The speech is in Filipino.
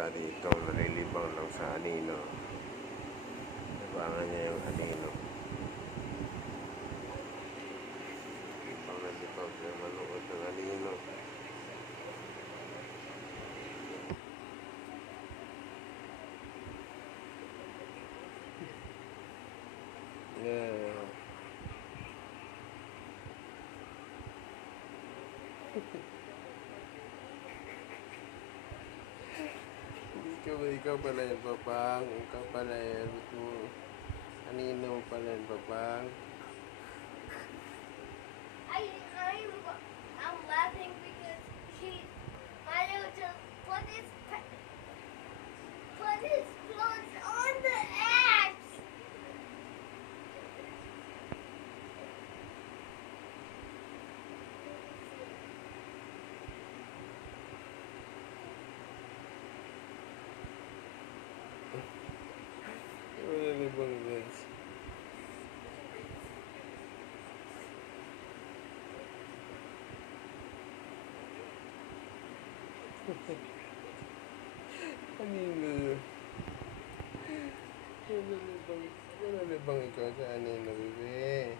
bata dito, nalilibang lang sa anino. Libangan niya yung anino. Libang na libang siya manood ng anino. Yeah. Ikaw pala yung papang. Ikaw pala yan. Anino pala yung papang. I'm laughing because Mario just put his clothes on the axe. Wala libang guys. Anino. Wala libang ikaw sa anino, bebe.